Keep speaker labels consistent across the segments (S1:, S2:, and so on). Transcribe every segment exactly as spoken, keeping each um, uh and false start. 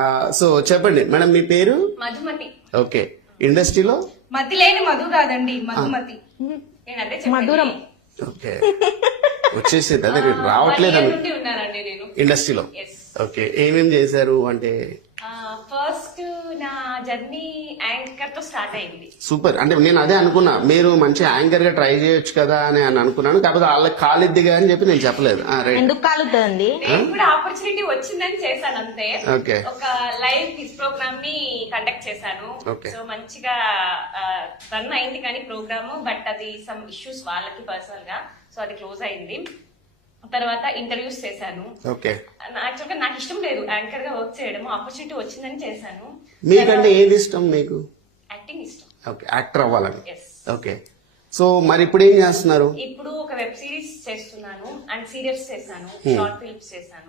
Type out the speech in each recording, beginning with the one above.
S1: So చెప్పండి madam, మీ పేరు?
S2: మధుమతి.
S1: ఓకే. ఇండస్ట్రీలో
S2: మతి లేని మధు కాదండి, మధుమతి. నేను అదే
S3: మధురం.
S1: ఓకే, వచ్చేసింది. అదే రావట్లేదు
S2: ఉన్నానండి నేను
S1: ఇండస్ట్రీలో. ఓకే, ఏమేం చేశారు అంటే?
S2: ఫస్ట్ నా జర్నీ యాంకర్ తో స్టార్ట్ అయింది.
S1: సూపర్. అంటే నేను అదే అనుకున్నా, మీరు మంచి యాంకర్ గా ట్రై చేయొచ్చు కదా అని అని అనుకున్నాను. కాకపోతే వాళ్ళకి కాలిద్దిగా అని చెప్పి నేను చెప్పలేదు.
S3: ఎందుకు కాలుతుందండి?
S2: నేను కూడా ఆపర్చునిటీ వచ్చిందని చేశాను అంతే.
S1: ఓకే.
S2: ఒక లైవ్ క్విజ్ ప్రోగ్రామ్ ని కండక్ట్ చేశాను. సో మంచిగా రన్ అయింది కానీ ప్రోగ్రామ్, బట్ అది సమ్ ఇష్యూస్ వాళ్ళకి పర్సనల్ గా, సో అది క్లోజ్ అయింది. తర్వాత ఇంటర్వ్యూస్ చేశాను.
S1: ఓకే.
S2: యాక్చువల్గా నాకు ఇష్టం లేదు యాంకర్ గా వర్క్ చేయడం, ఆపర్చునిటీ వచ్చిందని చేశాను.
S1: మీకంటే ఏది ఇష్టం మీకు?
S2: యాక్టింగ్ ఇష్టం.
S1: ఓకే, యాక్టర్ అవ్వాలని. ఓకే. సో మరి ఇప్పుడు ఏం చేస్తున్నారు?
S2: ఇప్పుడు ఒక వెబ్ సిరీస్ చేస్తున్నాను అండ్ సీరియల్స్ చేశాను, షార్ట్ ఫిల్మ్స్ చేశాను.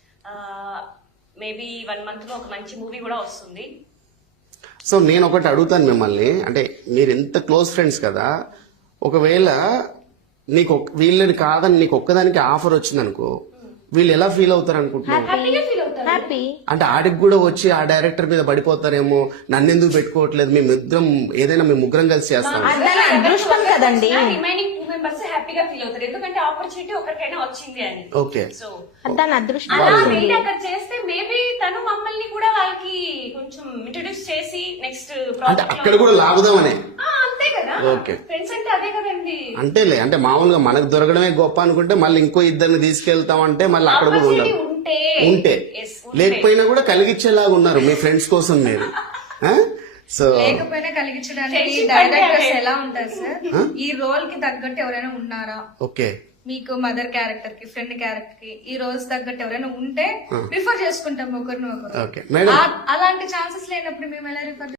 S2: మేబీ వన్ మంత్ లో ఒక మంచి మూవీ కూడా వస్తుంది.
S1: సో నేను ఒకటి అడుగుతాను మిమ్మల్ని, అంటే మీరు ఎంత క్లోజ్ ఫ్రెండ్స్ కదా, ఒకవేళ నీకు వీళ్ళని కాదని నీకు ఒక్కదానికి ఆఫర్ వచ్చింది అనుకో, వీళ్ళు ఎలా ఫీల్ అవుతారు అనుకుంటున్నారు?
S3: హ్యాపీ.
S1: అంటే ఆడికి కూడా వచ్చి ఆ డైరెక్టర్ మీద పడిపోతారేమో, నన్ను ఎందుకు పెట్టుకోవట్లేదు, మేము ముగ్గురం ఏదైనా మేము ముగ్గురం కలిసి చేస్తాం.
S3: అదృష్టం కదండి.
S2: రిమైనింగ్ టూ మెంబర్స్ హ్యాపీగా ఫీల్ అవుతారు, ఎందుకంటే ఆపర్చునిటీ ఒకరికైనా వచ్చింది అని.
S1: ఓకే.
S2: సో
S3: దాని అదృష్టం.
S2: అలా వెళ్ళి అక్కడ చేస్తే మేబీ తను మమ్మల్ని కూడా వాళ్ళకి కొంచెం ఇంట్రొడ్యూస్ చేసి నెక్స్ట్
S1: అంటే అక్కడ కూడా లాగుదామనే.
S2: అంతే కదా,
S1: ఓకే.
S2: ఫ్రెండ్స్ అంటే అదే కదండి.
S1: అంతేలే, అంటే మామూలుగా మనకు దొరకడమే గొప్ప అనుకుంటే మళ్ళీ ఇంకో ఇద్దరిని తీసుకెళ్తాం అంటే మళ్ళీ అక్కడ కూడా ఉండాలి. ఉంటే లేకపోయినా కూడా కలిగించేలాగా ఉన్నారు మీ ఫ్రెండ్స్ కోసం మీరు. సో
S4: లేకపోయినా కలిగించడానికి డైరెక్టర్స్ ఎలా ఉంటారు సార్? ఈ రోల్ కి తగ్గట్టు ఎవరైనా ఉన్నారా?
S1: ఓకే.
S4: మీకు మదర్ క్యారెక్టర్ కి, ఫ్రెండ్ క్యారెక్టర్ కి ఈ రోజు తగ్గట్టు ఎవరైనా ఉంటే రిఫర్ చేసుకుంటాం ఒకరిని ఒకరు.
S1: Okay madam.
S4: అలాంటి ఛాన్సెస్ లేనప్పుడు మేము ఎలా రిఫర్